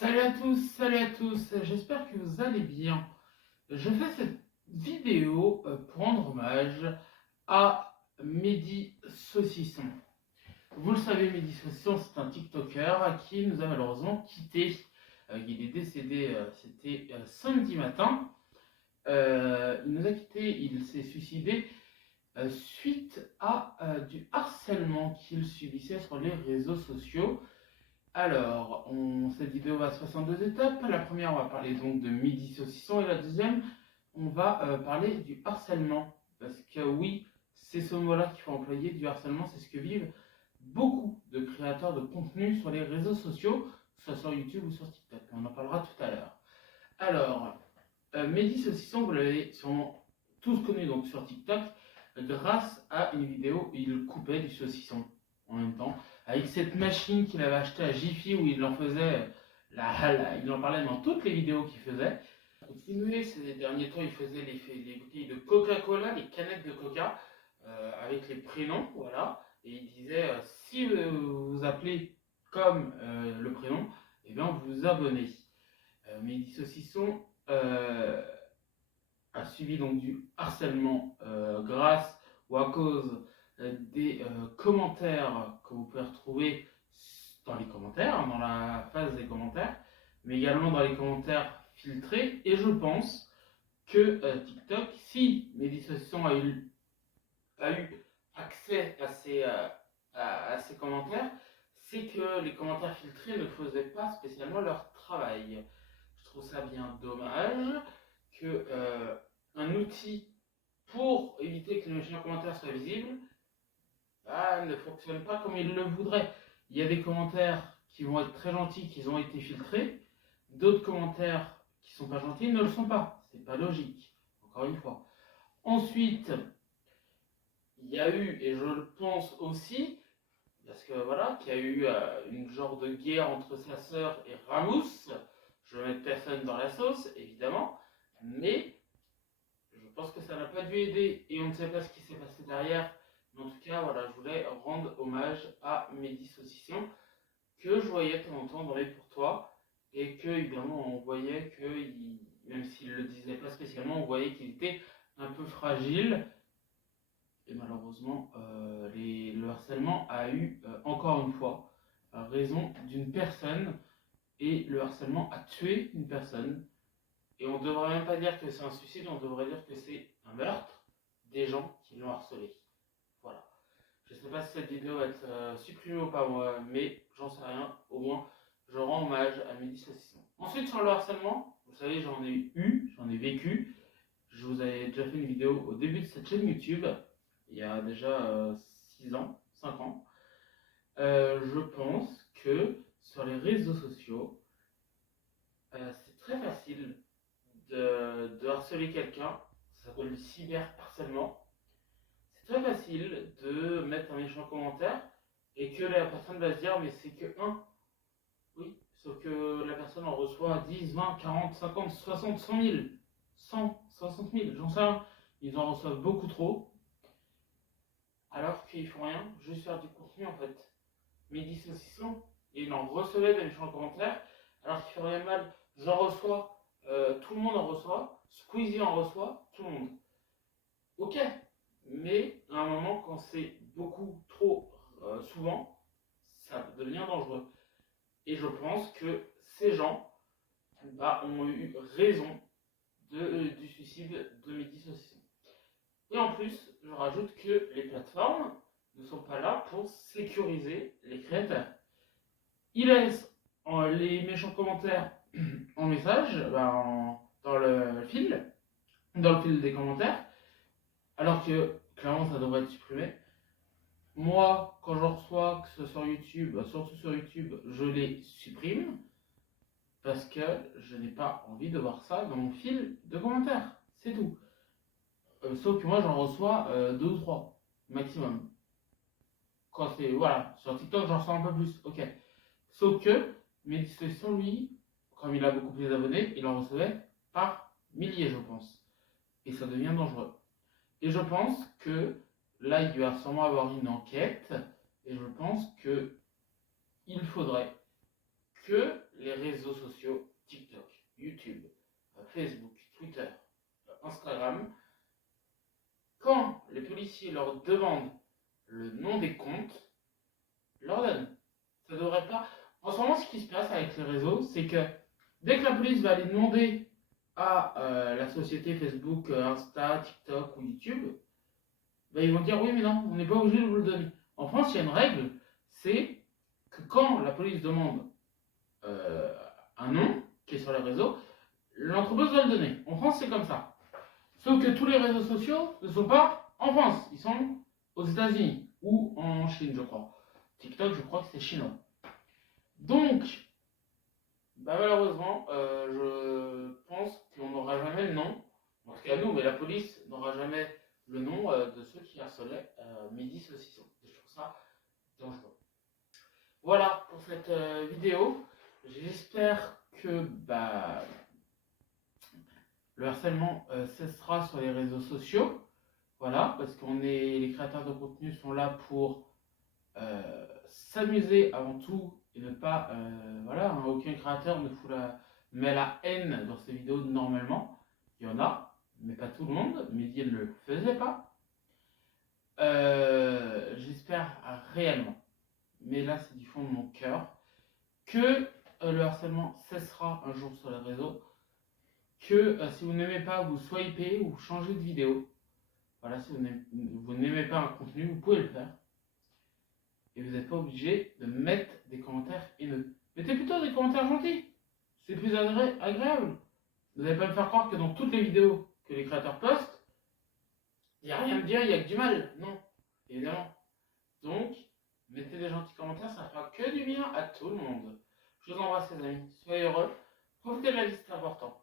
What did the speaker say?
Salut à tous, j'espère que vous allez bien. Je fais cette vidéo pour rendre hommage à Mehdi Saucisson. Vous le savez, Mehdi Saucisson, c'est un TikToker qui nous a malheureusement quitté. Il est décédé, c'était samedi matin. Il nous a quitté, il s'est suicidé suite à du harcèlement qu'il subissait sur les réseaux sociaux. Alors, cette vidéo va à 62 étapes. La première, on va parler donc de Mehdi Saucisson et la deuxième, on va parler du harcèlement. Parce que oui, c'est ce mot-là qu'il faut employer, du harcèlement, c'est ce que vivent beaucoup de créateurs de contenu sur les réseaux sociaux, que ce soit sur YouTube ou sur TikTok. On en parlera tout à l'heure. Alors, Mehdi Saucisson, vous l'avez sûrement tous connu donc sur TikTok, grâce à une vidéo où il coupait du saucisson en même temps, avec cette machine qu'il avait achetée à Jiffy où il en faisait, il en parlait dans toutes les vidéos qu'il faisait. Continué ces derniers temps, il faisait les bouteilles de Coca-Cola, les canettes de Coca, avec les prénoms, voilà, et il disait si vous vous appelez comme le prénom, et bien vous vous abonnez. Mehdi Saucisson a subi donc du harcèlement grâce ou à cause des commentaires que vous pouvez retrouver dans les commentaires, dans la phase des commentaires, mais également dans les commentaires filtrés. Et je pense que TikTok, si Mehdi Saucisson a eu accès à ces commentaires, c'est que les commentaires filtrés ne faisaient pas spécialement leur travail. Je trouve ça bien dommage que un outil pour éviter que les méchants commentaires soient visibles ne fonctionne pas comme il le voudrait. Il y a des commentaires qui vont être très gentils, qui ont été filtrés, d'autres commentaires qui sont pas gentils ne le sont pas. C'est pas logique, encore une fois. Ensuite, il y a eu, et je le pense aussi, parce que voilà, qu'il y a eu une genre de guerre entre sa sœur et Ramous. Je ne vais mettre personne dans la sauce, évidemment, mais je pense que ça n'a pas dû aider et on ne sait pas ce qui s'est passé derrière. Mais en tout cas, voilà, je voulais rendre hommage à Mehdi Saucisson, que je voyais de temps en temps dans les Pour Toi, et que, évidemment, on voyait que, même s'il ne le disait pas spécialement, on voyait qu'il était un peu fragile. Et malheureusement, le harcèlement a eu, encore une fois, raison d'une personne, et le harcèlement a tué une personne. Et on ne devrait même pas dire que c'est un suicide, on devrait dire que c'est un meurtre des gens qui l'ont harcelé. Voilà. Je ne sais pas si cette vidéo va être supprimée ou pas, moi, mais j'en sais rien. Au moins, je rends hommage à Mehdi Saucisson. Ensuite, sur le harcèlement, vous savez, j'en ai vécu. Je vous avais déjà fait une vidéo au début de cette chaîne YouTube, il y a déjà 6 ans, 5 ans. Je pense que sur les réseaux sociaux, c'est très facile de harceler quelqu'un, ça s'appelle le cyberharcèlement. C'est très facile de mettre un méchant commentaire et que la personne va se dire mais c'est que un. Oui, sauf que la personne en reçoit 10, 20, 40, 50, 60, 100 000, 100, 60 000, j'en sais rien. Ils en reçoivent beaucoup trop, alors qu'ils font rien, juste faire du contenu en fait. Mehdi Saucisson, il en recevait des méchants commentaires, alors qu'il fait rien de mal. J'en reçois, tout le monde en reçoit, Squeezie en reçoit, tout le monde. Ok, mais à un moment, quand c'est beaucoup trop souvent, ça peut devenir dangereux. Et je pense que ces gens ont eu raison du suicide de Mehdi Saucisson. Et en plus, je rajoute que les plateformes ne sont pas là pour sécuriser les créateurs. Ils laissent les méchants commentaires en message, dans le fil des commentaires, alors que clairement ça devrait être supprimé. Moi, quand je reçois, que ce soit sur YouTube, surtout sur YouTube, je les supprime parce que je n'ai pas envie de voir ça dans mon fil de commentaires. C'est tout. Sauf que moi, j'en reçois 2 ou 3 maximum. Quand c'est voilà, sur TikTok, j'en reçois un peu plus. Ok. Sauf que Mehdi Saucisson, lui, comme il a beaucoup plus d'abonnés, il en recevait par milliers, je pense. Et ça devient dangereux. Et je pense que là, il va sûrement avoir une enquête. Et je pense que il faudrait que les réseaux sociaux policiers leur demandent le nom des comptes, leur donnent. Ça devrait pas. En ce moment, ce qui se passe avec les réseaux, c'est que dès que la police va aller demander à la société Facebook, Insta, TikTok ou YouTube, ben, ils vont dire oui, mais non, on n'est pas obligé de vous le donner. En France, il y a une règle, c'est que quand la police demande un nom qui est sur les réseaux, l'entreprise doit le donner. En France, c'est comme ça. Sauf que tous les réseaux sociaux ne sont pas en France, ils sont aux États-Unis ou en Chine, je crois. TikTok, je crois que c'est chinois. Donc, bah malheureusement, je pense qu'on n'aura jamais le nom, en tout cas nous, mais la police n'aura jamais le nom de ceux qui harcelaient Mehdi Saucisson. Je trouve ça dangereux. Voilà pour cette vidéo. J'espère que le harcèlement cessera sur les réseaux sociaux. Voilà, parce les créateurs de contenu sont là pour s'amuser avant tout et ne pas, voilà, hein, aucun créateur met la haine dans ses vidéos normalement. Il y en a, mais pas tout le monde. Mehdi ne le faisait pas. J'espère réellement, mais là c'est du fond de mon cœur, que le harcèlement cessera un jour sur les réseaux, que si vous n'aimez pas, vous swipez ou changez de vidéo. Voilà, si vous n'aimez pas un contenu, vous pouvez le faire. Et vous n'êtes pas obligé de mettre des commentaires haineux. Mettez plutôt des commentaires gentils. C'est plus agréable. Vous n'allez pas me faire croire que dans toutes les vidéos que les créateurs postent, il n'y a rien de bien, il n'y a que du mal. Non, évidemment. Donc, mettez des gentils commentaires, ça fera que du bien à tout le monde. Je vous embrasse les amis. Soyez heureux. Profitez de la vie, c'est important.